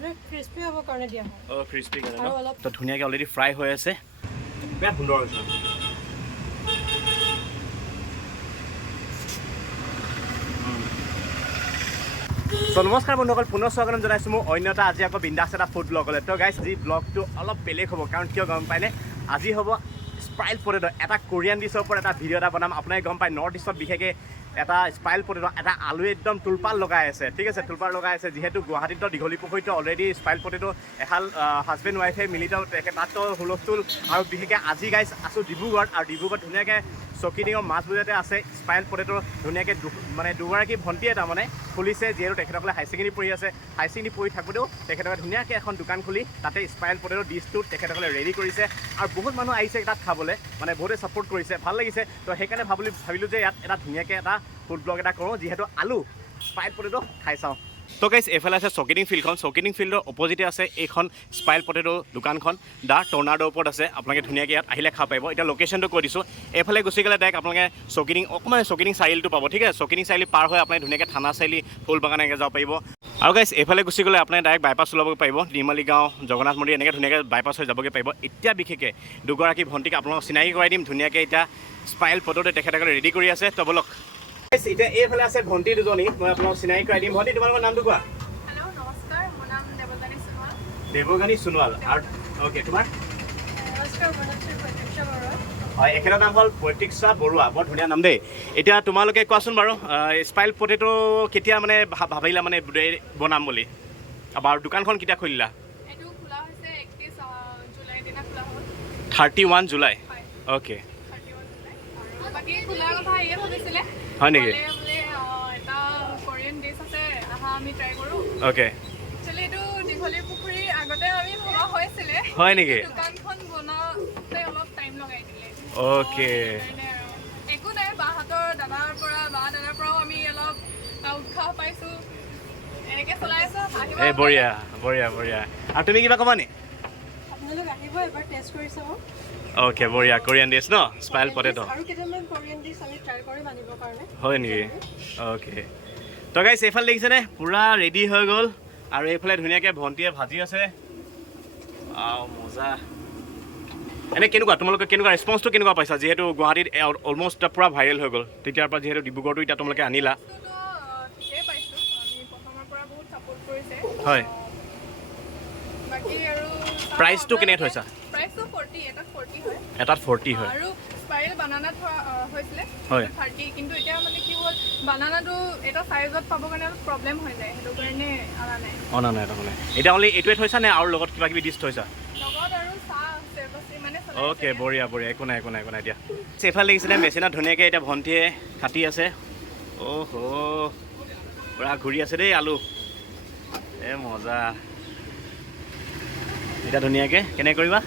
Crispy হ'ব কাৰণে দিয়া হয় ও ক্ৰিস্পি কৰে ন তো ধুনিয়াকে অলৰেডি ফ্ৰাই হৈ আছে বেয়া সুন্দৰ হৈছে So নমস্কাৰ বন্ধুসকল পুনৰ স্বাগতম জনাইছোঁ মই অন্য এটা আজি আকৌ বিন্দাছ এটা ফুড ব্লগলৈ তো গাইছ যি ব্লগটো অলপ বেলেগ হ'ব কাৰণ কিয় গম পাইনে আজি হ'ব স্পাইল পটেটো এটা কোৰিয়ান ডিছৰ ওপৰত এটা ভিডিঅ' এটা বনাম আপোনালোকে গম পায় নৰ্থ ইষ্টত বিশেষকৈ এটা স্পাইল পটেটো এটা আলু একদম তুলপাল লগাই আছে ঠিক আছে তুলপাল লগাই আছে যিহেতু গুৱাহাটীতো দীঘলী পুখুৰীতো অলৰেডি স্পাইল পটেটো এহাল হাজবেণ্ড ৱাইফে মিলি তাতো হুলস্থুল আৰু বিশেষকৈ আজি গাইছ আছোঁ ডিব্ৰুগড়ত আৰু ডিব্ৰুগড়ত ধুনীয়াকৈ চকিডিঙৰ মাছ বজাৰতে আছে স্পাইল পটেটো ধুনীয়াকৈ মানে দুগৰাকী ভণ্টিয়ে তাৰমানে খুলিছে যিহেতু তেখেতসকলে হাই ছেকেণ্ডেৰী পঢ়ি আছে হাই ছেকেণ্ডেৰী পঢ়ি থাকোঁতেও তেখেতসকলে ধুনীয়াকৈ এখন দোকান খুলি তাতে স্পাইল পটেটো ডিছটো তেখেতসকলে ৰেডি কৰিছে আৰু বহুত মানুহ আহিছে তাত খাবলৈ মানে বহুতে ছাপোৰ্ট কৰিছে ভাল লাগিছে তো সেইকাৰণে ভাবিলোঁ যে ইয়াত এটা ধুনীয়াকৈ এটা ফুড ব্লগ এটা কৰোঁ যিহেতু আলু স্পাইল পটেটো খাই চাওঁ তো গাইছ এইফালে আছে চকিডিং ফিল্ডখন চকিডিং ফিল্ডৰ অপজিটে আছে এইখন স্পাইল পটেটো দোকানখন দা টৰ্নাডোৰ ওপৰত আছে আপোনালোকে ধুনীয়াকৈ ইয়াত আহিলে খাব পাৰিব এতিয়া লোকেশ্যনটো কৈ দিছোঁ এইফালে গুচি গ'লে ডাইৰেক্ট আপোনালোকে চকিডিং অকণমান চকিডিং চাৰিআলিটো পাব ঠিক আছে চকিডিং চাৰিআলি পাৰ হৈ আপোনালোকে ধুনীয়াকৈ থানা চাৰিআলি ফুল বাগান এনেকৈ যাব পাৰিব আৰু গাইছ এইফালে গুচি গ'লে আপোনালোকে ডাইৰেক্ট বাইপাছ ওলাবগৈ পাৰিব নিৰ্মালী গাঁও জগন্নাথ মন্দিৰ এনেকৈ ধুনীয়াকৈ বাইপাছ হৈ যাবগৈ পাৰিব এতিয়া বিশেষকৈ দুগৰাকী ভণ্টিক আপোনালোকক চিনাকি কৰাই দিম ধুনীয়াকৈ এতিয়া স্পাইল পটেটো তেখেতসকলে ৰেডি কৰি আছে তো বলক এতিয়া এইফালে আছে ভণ্টি দুজনী মই আপোনালোকক চিনাকি কৰাই দিম ভণ্টি তোমালোকৰ নামটো কোৱা হেল্ল' নমস্কাৰ মোৰ নাম দেৱজানী সোণোৱাল দেৱগানী সোণোৱাল আৰু অ'কে তোমাৰ নমস্কাৰ মোৰ নাম শ্ৰী প্ৰতীক্ষা বৰুৱা হয় এখেতৰ নাম হ'ল প্ৰতীক্ষা বৰুৱা বৰ ধুনীয়া নাম দেই এতিয়া তোমালোকে কোৱাচোন বাৰু স্পাইল পটেটো কেতিয়া মানে ভাবিলা মানে বনাম বুলি আৰু দোকানখন কেতিয়া খুলিলা এইটো খোলা হৈছে 31 জুলাই দিনা খোলা হ'ল 31 জুলাই অ'কে 31 জুলাই আৰু বাকী খোলা কথা ইয়ে ভাবিছিলে হয় নেকি এটা কোৰিয়ান ডিছ আছে আহা আমি ট্ৰাই কৰোঁ অ'কে একচুৱেলি এইটো দীঘলী পুখুৰী আগতে আমি ভবা হৈছিলে হয় নেকি দোকানখন বনাওঁতে অলপ টাইম লগাই দিলে অ'কে একো নাই বাহঁতৰ দাদাৰ পৰাও আমি অলপ উৎসাহ পাইছোঁ এনেকৈ চলাই আছোঁ এই বঢ়িয়া বঢ়িয়া বঢ়িয়া আৰু তুমি কিবা ক'বা নি আপোনালোক আহিব এবাৰ টেষ্ট কৰি চাব অ'কে বঢ়িয়া কোৰিয়ান ডিছ ন স্পাইল পটেটো আৰু কেইটামান কোৰিয়ান ডিছ আমি ট্ৰাই কৰিম আনিবৰ কাৰণে হয় নেকি অ'কে তো গাইছ এইফালে দেখিছেনে পূৰা ৰেডি হৈ গ'ল আৰু এইফালে ধুনীয়াকৈ ভণ্টিয়ে ভাজি আছে মজা এনে কেনেকুৱা তোমালোকে কেনেকুৱা ৰেছপন্সটো কেনেকুৱা পাইছা যিহেতু গুৱাহাটীত অলমষ্ট পূৰা ভাইৰেল হৈ গ'ল তেতিয়াৰ পৰা যিহেতু ডিব্ৰুগড়টো এতিয়া তোমালোকে আনিলা ঠিকেই পাইছোঁ আমি প্ৰথমৰ পৰা বহুত ছাপোৰ্ট কৰিছে হয় বাকী আৰু প্ৰাইচটো কেনে থৈছা প্ৰাইচটো 40 এটাত 40 হয় আৰু স্পাইল বানানা হৈছিলে হয় 30 কিন্তু এতিয়া মানে কি হ'ল বানানাটো এটা সাইজত পাব কাৰণে প্ৰবলেম হৈ যায় সেইটো কাৰণে অনা নাই তাৰমানে এতিয়া অনলি এইটোৱে থৈছা নে আৰু লগত কিবা কিবি ডিছ থৈছা লগত আৰু চাহ আছে মানে অ'কে বঢ়িয়া বঢ়িয়া একো নাই এতিয়া এইফালে দেখিছেনে মেচিনত ধুনীয়াকৈ এতিয়া ভণ্টিয়ে কাটি আছে অ'হ পূৰা ঘূৰি আছে দেই আলু এই মজা এতিয়া ধুনীয়াকৈ কেনেকৈ কৰিবা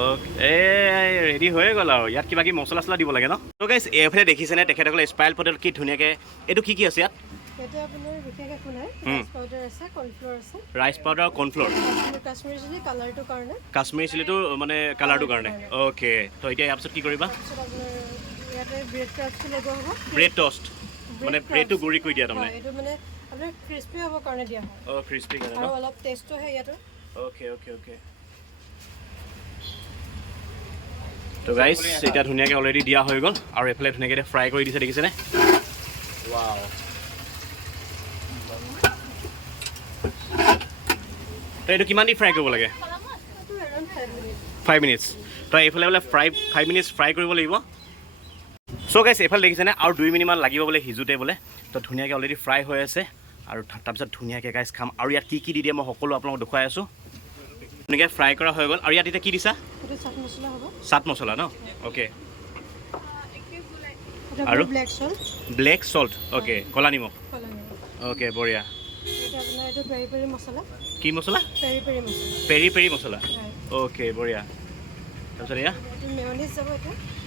অ'কে ৰেডি হৈয়ে গ'ল আৰু ইয়াত কিবা কিবি মছলা চছলা দিব লাগে ন তো গাইছ এইফালে দেখিছেনে তেখেতসকলে স্পাইল পটেটো কি ধুনীয়াকৈ এইটো কি আছে ইয়াত এটা আপোনাৰ বিশেষ একো নাই ৰাইচ পাউডাৰ আছে কৰ্ণফ্লোৰ আছে ৰাইচ পাউডাৰ আৰু কৰ্ণফ্লোৰ কাশ্মীৰী চিলি কালাৰটোৰ কাৰণে কাশ্মীৰী চিলিটো মানে কালাৰটোৰ কাৰণে অ'কে তো এতিয়া ইয়াৰ পিছত কি কৰিবা ইয়াতে ব্ৰেড ক্ৰাফ্টটো লগোৱা হ'ব ব্ৰেড টষ্ট মানে ব্ৰেডটো গুড়ি কৰি দিয়া তাৰমানে এইটো মানে আপোনাৰ ক্ৰিস্পি হ'ব কাৰণে দিয়া হয় অ' ক্ৰিস্পি কাৰণে আৰু অলপ টেষ্টটো হয় ইয়াতো অ'কে তো গাইছ এতিয়া ধুনীয়াকৈ অলৰেডি দিয়া হৈ গ'ল আৰু এইফালে ধুনীয়াকৈ ফ্ৰাই কৰি দিছে দেখিছেনে ৱাও তো এইটো কিমান দি ফ্ৰাই কৰিব লাগে 5 মিনিটছ তো এইফালে বোলে 5 মিনিটছ ফ্ৰাই কৰিব লাগিব চ' গাইছ এইফালে দেখিছেনে আৰু 2 মিনিটমান লাগিব বোলে সিজোতে বোলে তো ধুনীয়াকৈ অলৰেডি ফ্ৰাই হৈ আছে আৰু তাৰপিছত ধুনীয়াকৈ গাইছ খাম আৰু ইয়াত কি দি দিয়ে মই সকলো আপোনালোকক দেখুৱাই আছোঁ ধুনীয়াকৈ ফ্ৰাই কৰা হৈ গ'ল আৰু ইয়াত এতিয়া কি দিছা চাট মছলা ন অ'কে আৰু ব্লেক চল্ট অ'কে ক'লা নিমখ অ'কে বঢ়িয়া কি মছলা পেৰি পেৰি মছলা অ'কে বঢ়িয়া তাৰপিছত এয়া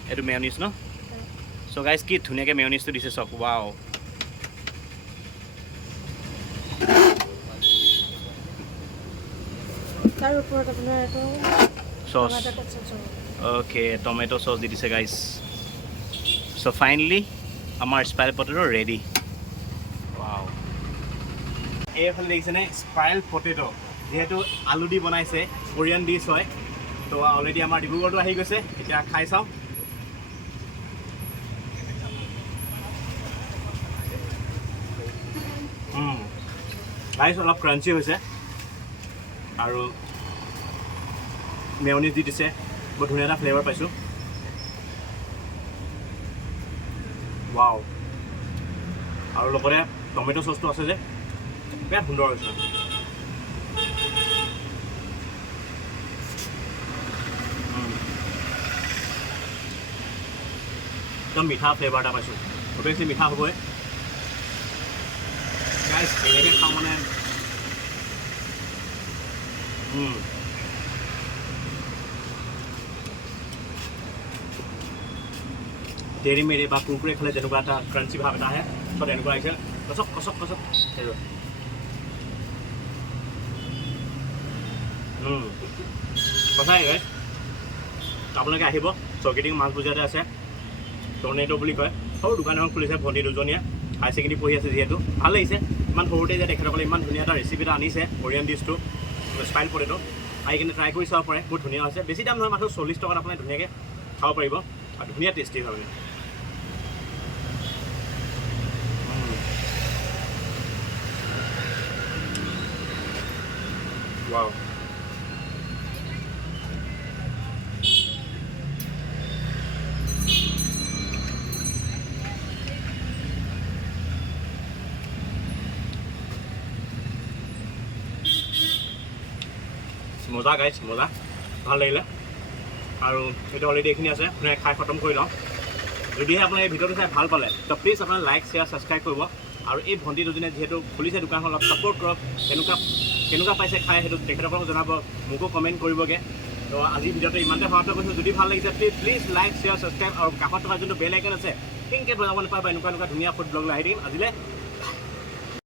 এইটো মেয়নিজ ন চ' গাইছ কি ধুনীয়াকৈ মেয়নিজটো দিছে চব ৱাও তাৰ ওপৰত আপোনাৰ এইটো চচ অ'কে টমেটো চচ দি দিছে গাইছ চ' ফাইনেলি আমাৰ স্পাইল পটেটো ৰেডি ৱাও এইফালে দেখিছেনে স্পাইৰেল পটেটো, যিহেতু আলু দি বনাইছে, কোৰিয়ান ডিছ হয়। তো অলৰেডি আমাৰ ডিব্ৰুগড়টো আহি গৈছে, এতিয়া খাই চাওঁ। ৰাইচ অলপ ক্ৰাঞ্চি হৈছে আৰু মেয়নিজ দি দিছে, বহুত ধুনীয়া এটা ফ্লেভাৰ পাইছোঁ। ৱাও, আৰু লগতে টমেটো চচটো আছে যে, বিৰাট সুন্দৰ হৈছে। একদম মিঠা ফ্লেভাৰ এটা পাইছোঁ, অভিয়াছলি মিঠা হ'বই। গাইছ এনেকৈ খাওঁ মানে ডেৰি মেৰি বা কুৰকুৰে খালে যেনেকুৱা এটা ক্ৰাঞ্চি ভাৱ এটা আহে, ত' তেনেকুৱা আহিছে। কচক কচক কচক সঁচাই গাইছ, আপোনালোকে আহিব। চৌকিডিং মাছ বজাৰতে আছে, টৰ্নেটো বুলি কয়। সৰু দোকান এখন খুলিছে, ভণ্টি দুজনীয়ে হায়াৰ ছেকেণ্ডেৰী পঢ়ি আছে যিহেতু। ভাল লাগিছে ইমান সৰুতে যে তেখেতসকলে ইমান ধুনীয়া এটা ৰেচিপি এটা আনিছে, কোৰিয়ান ডিছটো স্পাইৰেল পটেটো। আহি কিনে ট্ৰাই কৰি চাব পাৰে, বহুত ধুনীয়া হৈছে। বেছি দাম নহয়, মাত্ৰ 40 টকাত আপুনি ধুনীয়াকৈ খাব পাৰিব আৰু ধুনীয়া টেষ্টি হয় মানে। ৱাও, মজা গাইছ, মজা, ভাল লাগিলে। আৰু এইটো অলৰেডি এইখিনি আছে, আপোনাক খাই খতম কৰি লওঁ। যদিহে আপোনাৰ এই ভিডিঅ'টো চাই ভাল পালে, তো প্লিজ আপোনাৰ লাইক শ্বেয়াৰ ছাবস্ক্ৰাইব কৰিব। আৰু এই ভণ্টি দুজনে যিহেতু খুলিছে দোকানখন, অলপ ছাপোৰ্ট কৰক। কেনেকুৱা পাইছে খাই সেইটো তেখেতসকলক জনাব, মোকো কমেণ্ট কৰিবগৈ। তো আজি ভিডিঅ'টো ইমানতে সমাপ্ত কৰিছোঁ। যদি ভাল লাগিছে প্লিজ লাইক শ্বেয়াৰ ছাবস্ক্ৰাইব আৰু কাষত থকা যোনটো বেল আইকন আছে, কেনেকৈ বজাব নাপায় বা এনেকুৱা ধুনীয়া ফুড ব্লগ লৈ আহি দিম। আজিলৈ